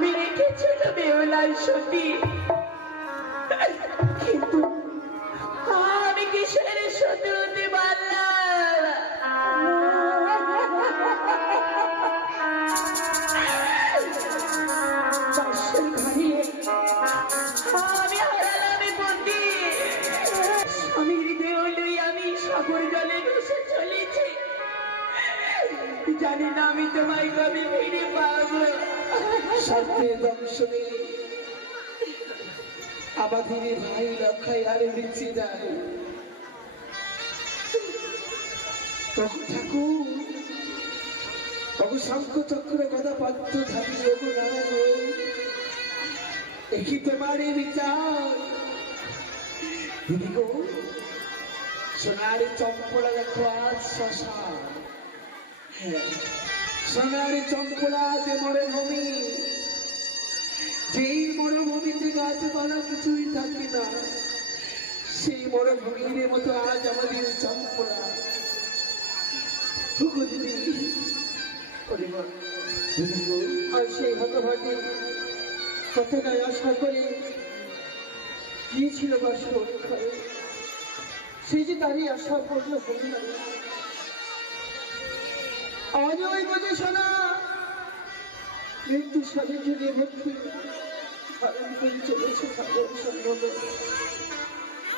আমি রেখেছিল বেহুলার সতী, কিন্তু আমি কিসের সতী হতে পারলাম? বাসর ঘরে আমি হারালাম বন্দি, স্বামীর দেহ লই আমি সাগর জলে ভেসে চলেছি। জানি না আমি তোমায় কবে ফিরে পাবো। সত্যের দংশনে আমাদের ভাই লক্ষায় আর বেঁচে যায়। তখন ঠাকুর বাবু শঙ্খ চক্র গদা পদ্ম ধাবি রঘু নারায়ণ, একই তোমারই বিচার। দিদি গো, সোনার চম্পলা দেখো আজ শ্মশান। হ্যাঁ, সোনার চম্পলা যে মরুভূমি, যেই মরুভূমিতে গাছপালা কিছুই থাকে না, সেই মরুভূমির মতো আজ আমাদের চম্পলা। আর সেই হতভাগী কথাটা আশা করে গিয়েছিল বাসর ঘরে, সেই যে তারই আশা পড়লো হল না। অজয় বোঝে শোনা মৃত্যু সাথে জুড়ে ভর্তি ধারণ করে চলেছে সাগর সন্ন্যদ।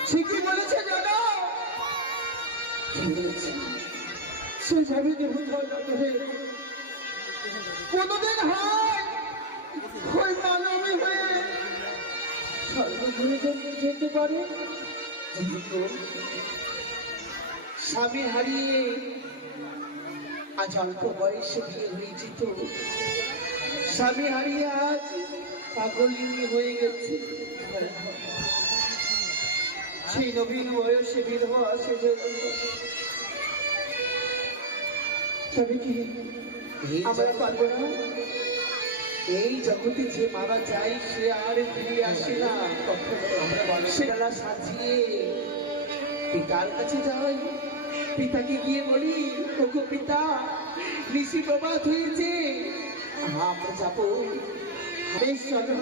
সে কি বলেছে জানো? কি বলেছে? সে যাবে দেবতার হয়ে, কোনদিন হয় ওই মানবী হয়ে সর্বগুণে যেতে পারে। স্বামী হারিয়ে আজ অল্প বয়সে বিয়ে হয়েছে, তো স্বামী হারিয়ে আজ পাগলিনী হয়ে গেছে। সেই নবীন বয়সে বিধবা সেজন্য। তবে কি আমরা পারবো না? এই জগতে যে মারা যায় সে আর ফিরে আসে না কখনো। সেটা সাজিয়ে পিতার কাছে যাই, পিতাকে গিয়ে বলি, ওগো পিতা, ঋষি প্রভাত হয়েছে, আমরা যাবো। বেশ চলো,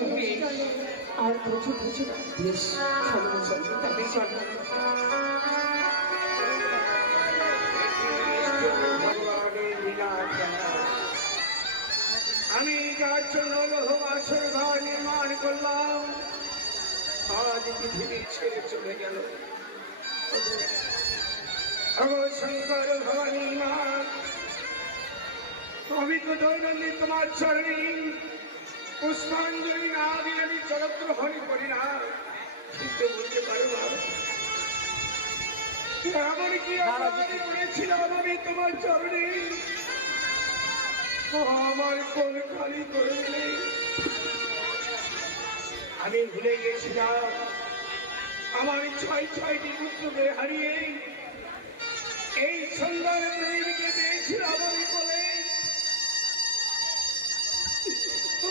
আর প্রচুর প্রচুর বেশ চলো চলো, তবে চলো। আমি যার জন্য বাসর ঘর নির্মাণ করলাম, আজ পৃথিবী ছেড়ে চলে গেল। শঙ্কর ভবানী মা, আমি তো দৈনন্দিন তোমার চরণে পুষ্পাঞ্জলি না দিয়ে আমি জলগ্রহণ করি না, কিন্তু বলতে পারো না এমন কি অপরাধ করেছিলাম আমি তোমার চরণে, আমার কোন খালি করে দিলে। আমি ভুলে গেছিলাম আমার ছয়টি পুত্রকে হারিয়ে এই সুন্দর প্রেমকে পেয়েছিলাম আমি বলে।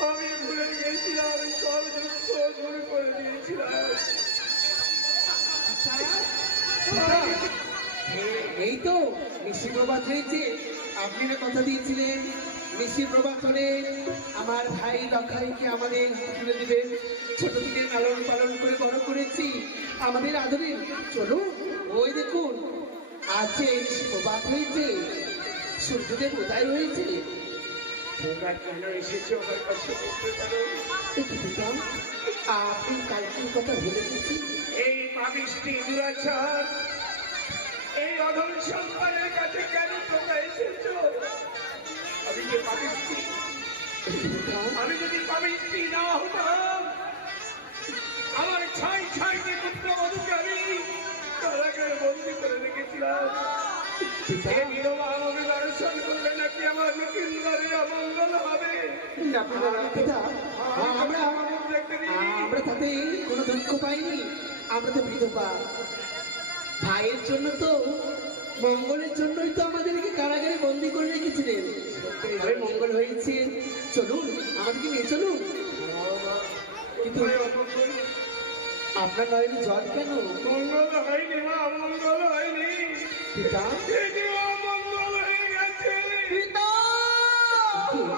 আমি ভুলে গেছিলাম, সব দুঃখ দূর করে দিয়েছিলাম। এই তো ঋষি প্রভাত হয়েছে, আপনি না কথা দিয়েছিলেন ঋষি প্রভাত হলে আমার ভাই লক্ষাইকে আমাদের তুলে দিবেন। ছোট থেকে লালন পালন করে বড় করেছি, আমাদের আদরে। চলুন, ওই দেখুন আছে ঋষি প্রভাত হয়েছে, সূর্যদেব উদয় হয়েছে। তোমরা কেন এসেছো আমার কাছে বলতে পারো? আপনি কালকের কথা ভুলে গেছি। এই পাপিষ্টি দুরাচার, এই অধম সন্তানের কাছে কেন তোমরা এসেছো? আমি যে পাপিষ্টি, আমি যদি পাপিষ্টি না হতাম, আমার ছয়টি পুত্র বধূকে আমি কারাগারে বন্দী করে রেখেছিলাম। বিধবা আমাকে দর্শন করলে নাকি আমার নিখিলবারে অমঙ্গল হবে। আমরা তাতে কোনো দুঃখ পাইনি, আমরা তো বিধবা। ভাইয়ের জন্য তো, মঙ্গলের জন্যই তো আমাদেরকে কারাগারে বন্দী করে রেখেছিলেন। মঙ্গল হয়েছে, চলুন আমাদেরকে নিয়ে চলুন। কিন্তু আপনার নয়নি জল কেন? মঙ্গল হয়নি মা, মঙ্গল হয়নি পিতা, অমঙ্গল হয়ে গেছে। পিতা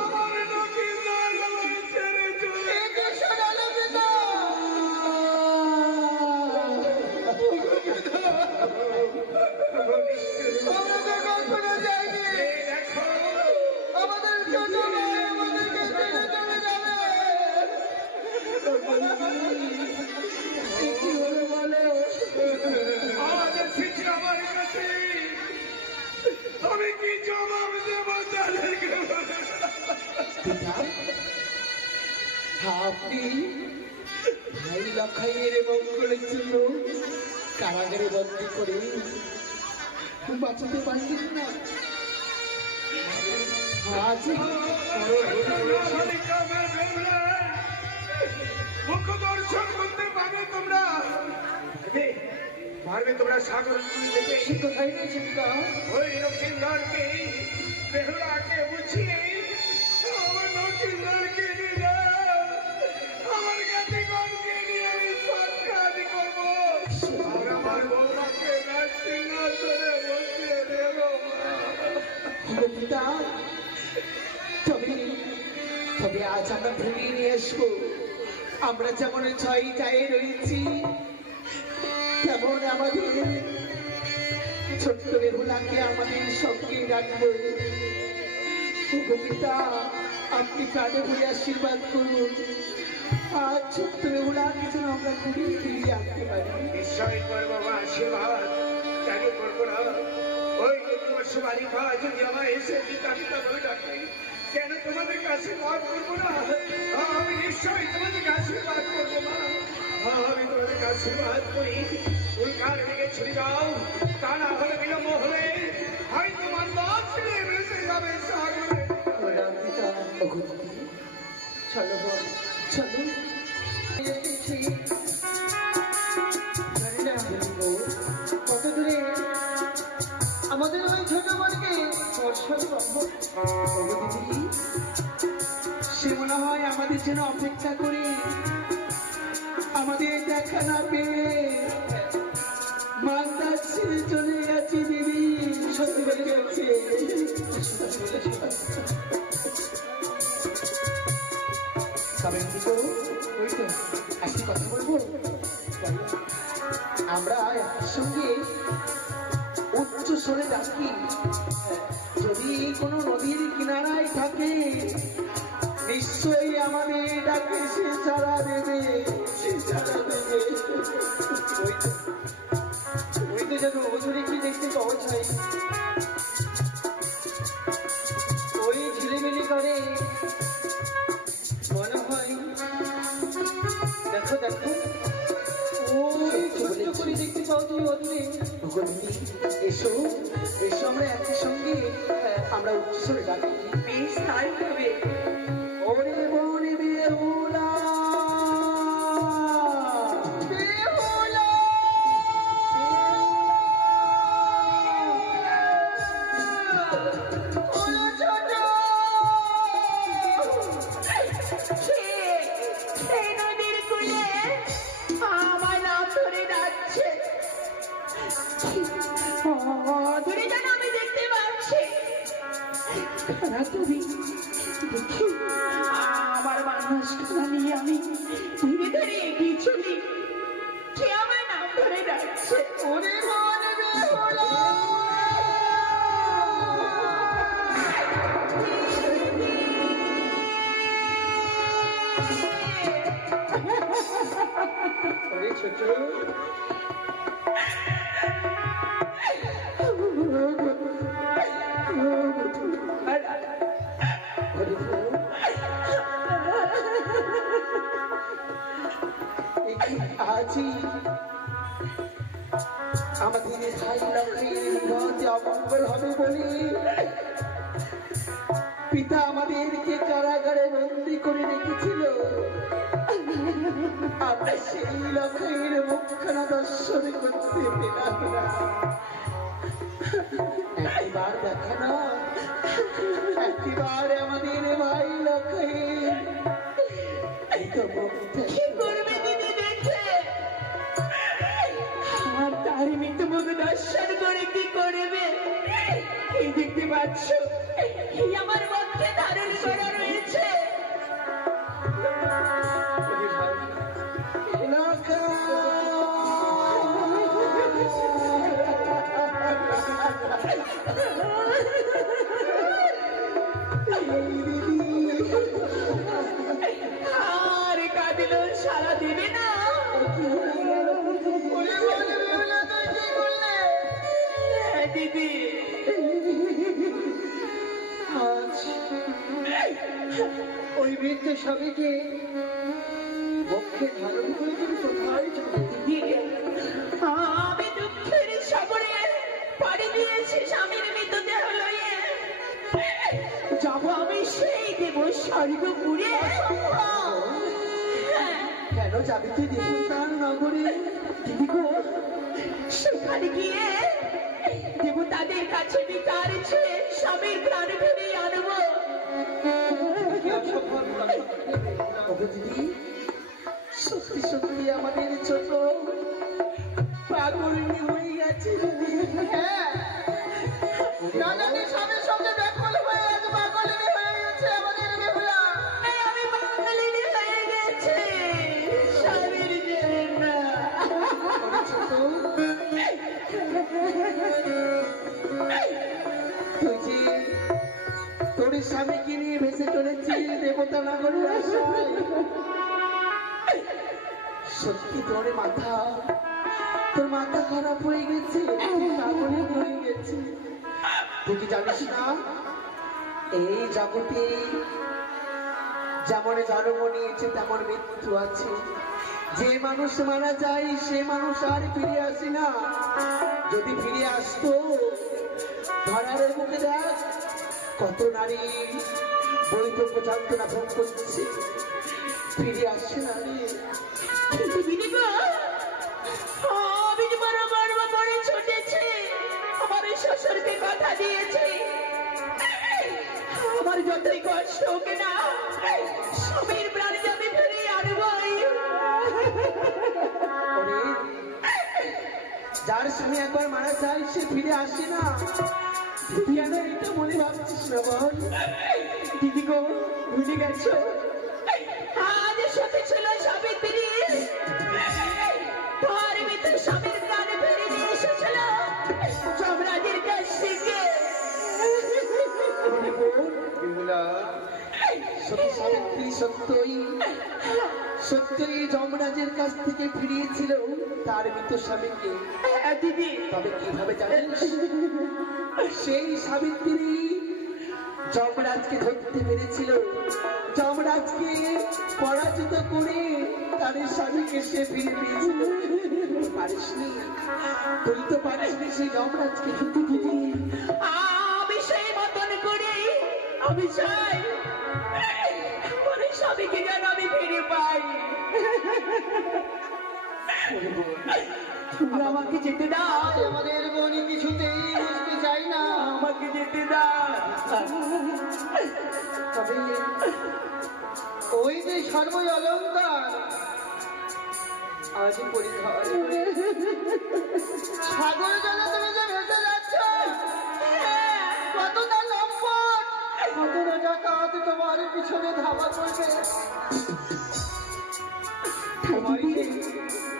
আমার নাকি ছেড়ে পিতা, আপনি ভাই লখাইয়ের মঙ্গলের জন্য কারাগারে বন্দী করে বাঁচাতে পারলেন না। আজ মুখ দর্শন করতে পারবে তোমরা, পারবে তোমরা সাগর থেকে সে কোথায় রয়েছে পিতা? ওই লক্ষ্মীন্দরকে বেহুলাকে বুঝিয়ে আমার লক্ষ্মীন্দরকে নিয়ে যাও, আমার জ্ঞাতিগণকে নিয়ে আমি সাক্ষাৎ করবো, আর আমার বৌমাকে সিংহাসনে বসিয়ে দেবো। ও পিতা, তবে তবে আজ আমরা ফিরিয়ে নিয়ে আসবো। আমরা যেমন ছয় চায়ে রয়েছি, তেমন আমাদের ছোট্ট বেহুলাকে আমাদের সঙ্গে রাখবো। ও পিতা, আপনি প্রাণে বলে আশীর্বাদ করুন, আর ছোট্ট বেহুলাকে যেন আমরা ঘুরিয়ে ফিরিয়ে আনতে পারি। নিশ্চয় করবো মা আশীর্বাদ, কেন করবো না? ওই তোমার সবারই মা যদি আমার এসে পিতা পিতা বলে ডাকে, কেন তোমাদের কাছে আশীর্বাদ করবো না? আমি নিশ্চয়ই তোমাদের কাছে আশীর্বাদ করবো মা, আমি তোমাদের কাছে আশীর্বাদ করি। উল্কার দিকে ছুটে যাও, তা না হলে বিলম্ব হলে হয়তো মান্দাজ ছেড়ে ভেসে যাবে সাগরে। ওরা পিতা, ও দিদি, চলো বোন, চলো। এসেছি। জানি না কত দূরে আমাদের ওই ছোট বোনকে স্পর্শ পাবো। ও দিদি, সে মনে হয় আমাদের জন্য অপেক্ষা করে আমাদের দেখা না পেয়ে মান্দাজ ছেড়ে চলে গেছে। দিদি সত্যি বলে গেছে। তবে কিন্তু ওই তো একটি কথা বলবো, আমরা একসঙ্গে উচ্চ স্বরে ডাকি, যদি কোনো নদীর কিনারায় থাকে নিশ্চয়ই আমাদের ডাকে সে সাড়া দেবে, সে সাড়া দেবে। ওই তো যেন ওজনে কি দেখতে পাওয়া যায়, ওই ঝিলিমিলি করে মনে হয়। দেখো দেখো, ওই ছোট্ট করে দেখতে পাওয়া যায় ওজনে। এসো এসো, আমরা একই সঙ্গে আমরা উচ্চস্বরে ডাকি। বেশ তাই হবে। ওরে বনে বেহুলা, বেহুলা, ওরে ছোট। সেই নদীর কূলে আমার নাম ধরে ডাকছে, দূরে যেন আমি দেখতে পাচ্ছি। কারা তুমি? দেখি আমার মানুষটা নিয়ে আমি ধীরে ধীরে এগিয়ে চলি, কে আমার নাম ধরে ডাকছে। ওরে বনে বেহুলা, ওরে ছোট। আজই আমাদের ভাই লক্ষ্মীর বিবাহতে অমঙ্গল হবে বলে পিতা আমাদেরকে কারাগারে বন্দি করে রেখেছিল। আমরা সেই লক্ষ্মীর মুখখানা দর্শন করতে পেলাম না। একবার দেখা না, একবার আমাদের ভাই লক্ষ্মীর কি করবে দিদি দেখে, আর তার মৃত্যু মুখ দর্শন করে কি করবে? এই দেখতে পাচ্ছ, এই আমার মধ্যে ধারণ করা রয়েছে। আর কাঁদিল সারা দেবে না। দিদি আজ ওই বৃদ্ধ স্বামীকে পক্ষে ধারণ করে তুমি কোথায় যাবে? আমি দুঃখের সাগরে পাড়ি দিয়েছি স্বামীর মৃতদেহ লইয়ে যাব আমি সেই দেব স্বর্গপুরে। কেন যাবি তুই দেবতার নগরে? দিদি গো, সেখানে গিয়ে দেবতাদের কাছে বিচার চেয়ে স্বামীর প্রাণ ফিরিয়ে আনবো। কি অসম্ভব কথা। ওগো দিদি, সত্যি সত্যি আমাদের ছোট পাগলিনী হয়ে গেছে। হ্যাঁ, রাজাদের স্বামীর সঙ্গে ব্যাকুল হয়ে গেছে, পাগলিনী হয়ে গেছে আমাদের বেহুলা। আমি বাঙালিনী হয়ে গেছে স্বামীর জন্য। তুই যে তোর স্বামীকে নিয়ে ভেসে চলেছিস দেবতা নগরের আশায়। সত্যি তোর মাথা খারাপ হয়ে গেছে, পাগল হয়ে গেছে। তুই কি জানিস না এই জগতে যেমন জন্ম নিয়েছে তেমন মৃত্যু আছে। যে মানুষ মারা যায় সে মানুষ আর ফিরে আসে না। যদি ফিরে আসতো, ধরার মুখে দেখ কত নারী বৈধব্য যন্ত্রণা ভোগ করছে, ফিরে আসছে না রে। কিন্তু দিদি গো, আমি যে বড় গর্ব করে ছুটেছি, আমার শ্বশুরকে কথা দিয়েছি আমার যতই কষ্ট হোক না স্বামীর প্রাণ যাবে ফিরিয়ে আনবই। ওরে, যার স্বামী একবার মারা যায় সে ফিরে আসে না। তুই কেন এটা মনে ভাবছিস না বল? দিদি গো, ভুলে গেছো আজ সাথে ছিল সাবিত্রী, তার মৃত্যু স্বামীর প্রাণ ফিরিয়ে নিয়ে এসেছিল যমরাজের কাছ থেকে। বিমলা, সত্যি সাবিত্রী সত্যই যমরাজের কাছ থেকে ফিরিয়েছিল তার মৃত স্বামীকে। হ্যাঁ দিদি, তবে কিভাবে জানিস? সেই সাবিত্রী যমরাজকে ধরতে পেরেছিল, যমরাজকে পরাজিত করে তার স্বামীকে সে ফিরে পেয়েছিল। পারিসনি? তুই তো পারিসনি সেই যমরাজকে ধরতে। দিদি, আমি সেই মতন করি, আমি চাই আমার স্বামীকে যেন আমি ফিরে পাই। তোমরা আমাকে যেতে দাও, আমাদের বোন কিছুতেই বুঝতে চাই না। আমাকে যেতে দাও। তবে ওই যে সর্বই অলঙ্কার আজ পরীক্ষা সাগর জলে তুমি যে ভেসে যাচ্ছ, কতটা লম্পট, কতটা ডাকাত তোমার পিছনে ধাবা করবে।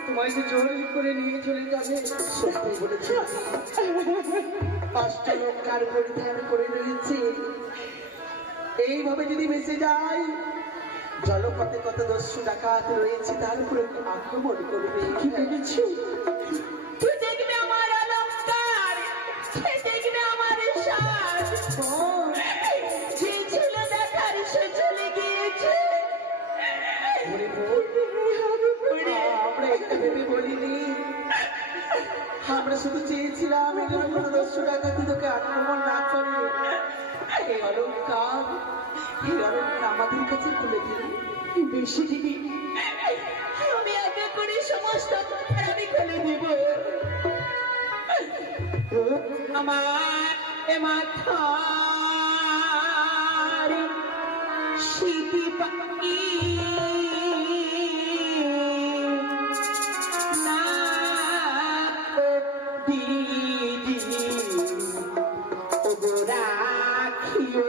তোমায় যে জোর করে নিয়ে চলে যাবে। সত্যি বলেছি, অষ্টলঙ্কার পরিধান করে রয়েছে। এইভাবে যদি বেঁচে যায়, জলপথে কত দস্যু ডাকাত রয়েছে, তার উপরে আক্রমণ করবে। কি ভেবেছো? তুই দেখবে আমার অলঙ্কার, তুই দেখবে আমার সাজ, যে ছিল দেখার সে চলে গিয়েছে। আমরা একটা ভেবে বলিনি, আমরা শুধু চেয়েছিলাম এগুলো কোনো দস্যু ডাকাতি তোকে আক্রমণ না করে। এই অলঙ্কার আমাদের কাছে তুলে দিন। বেশি দিবি, আমি আগে করে সমস্ত অধিকার আমি খুলে দেব। আমার এ মাথার স্মৃতি পাখি না দিদি ওগো রাখিও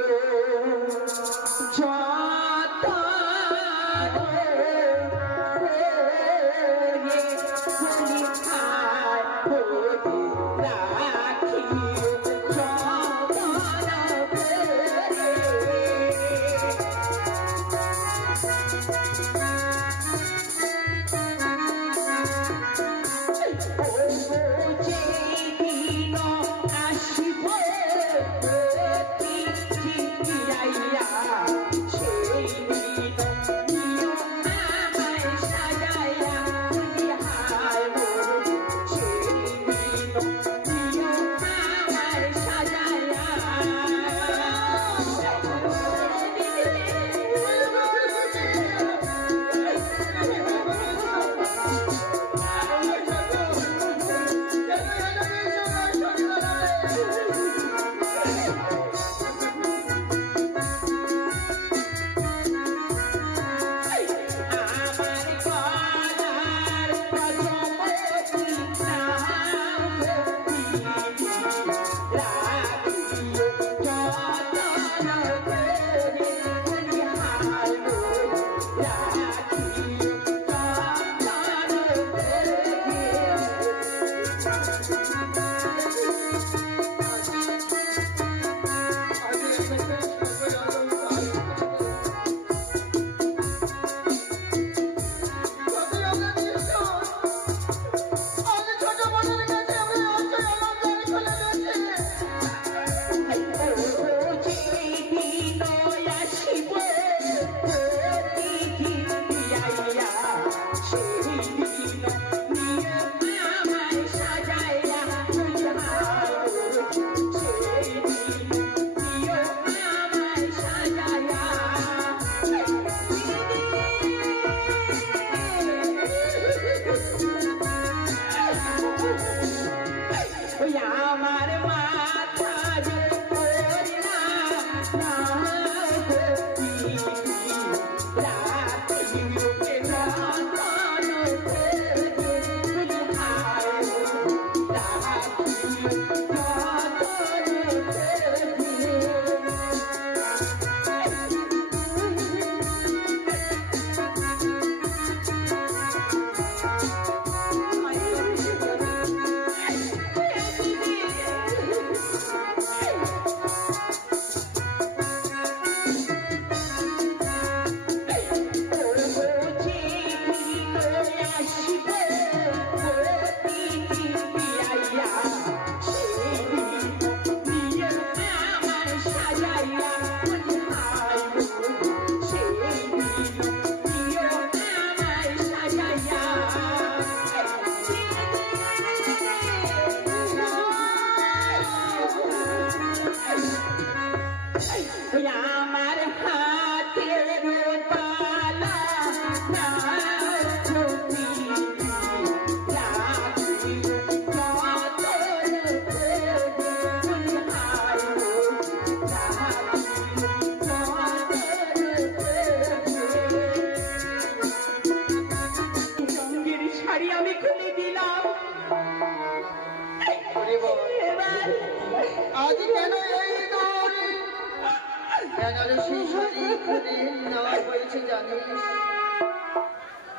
আছে জানিস?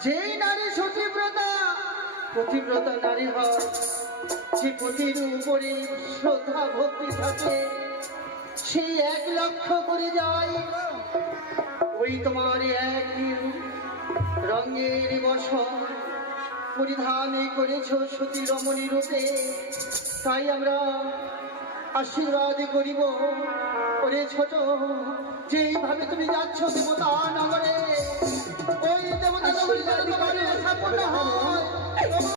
যেই নারী সতীব্রতা পতিব্রতা নারী হয়, যে পতির উপরে শ্রদ্ধা ভক্তি থাকে, সেই 1,00,000 করে যায়। ওই তোমার একই রঙের বসন পরিধান করেছ সতী রমণী রূপে, তাই আমরা আশীর্বাদ করিব। ওরে ছোট, যেইভাবে তুমি যাচ্ছ দেবতা নগরে, ওই দেবতা নগরী যেন তোমার আশা পূর্ণ হয়।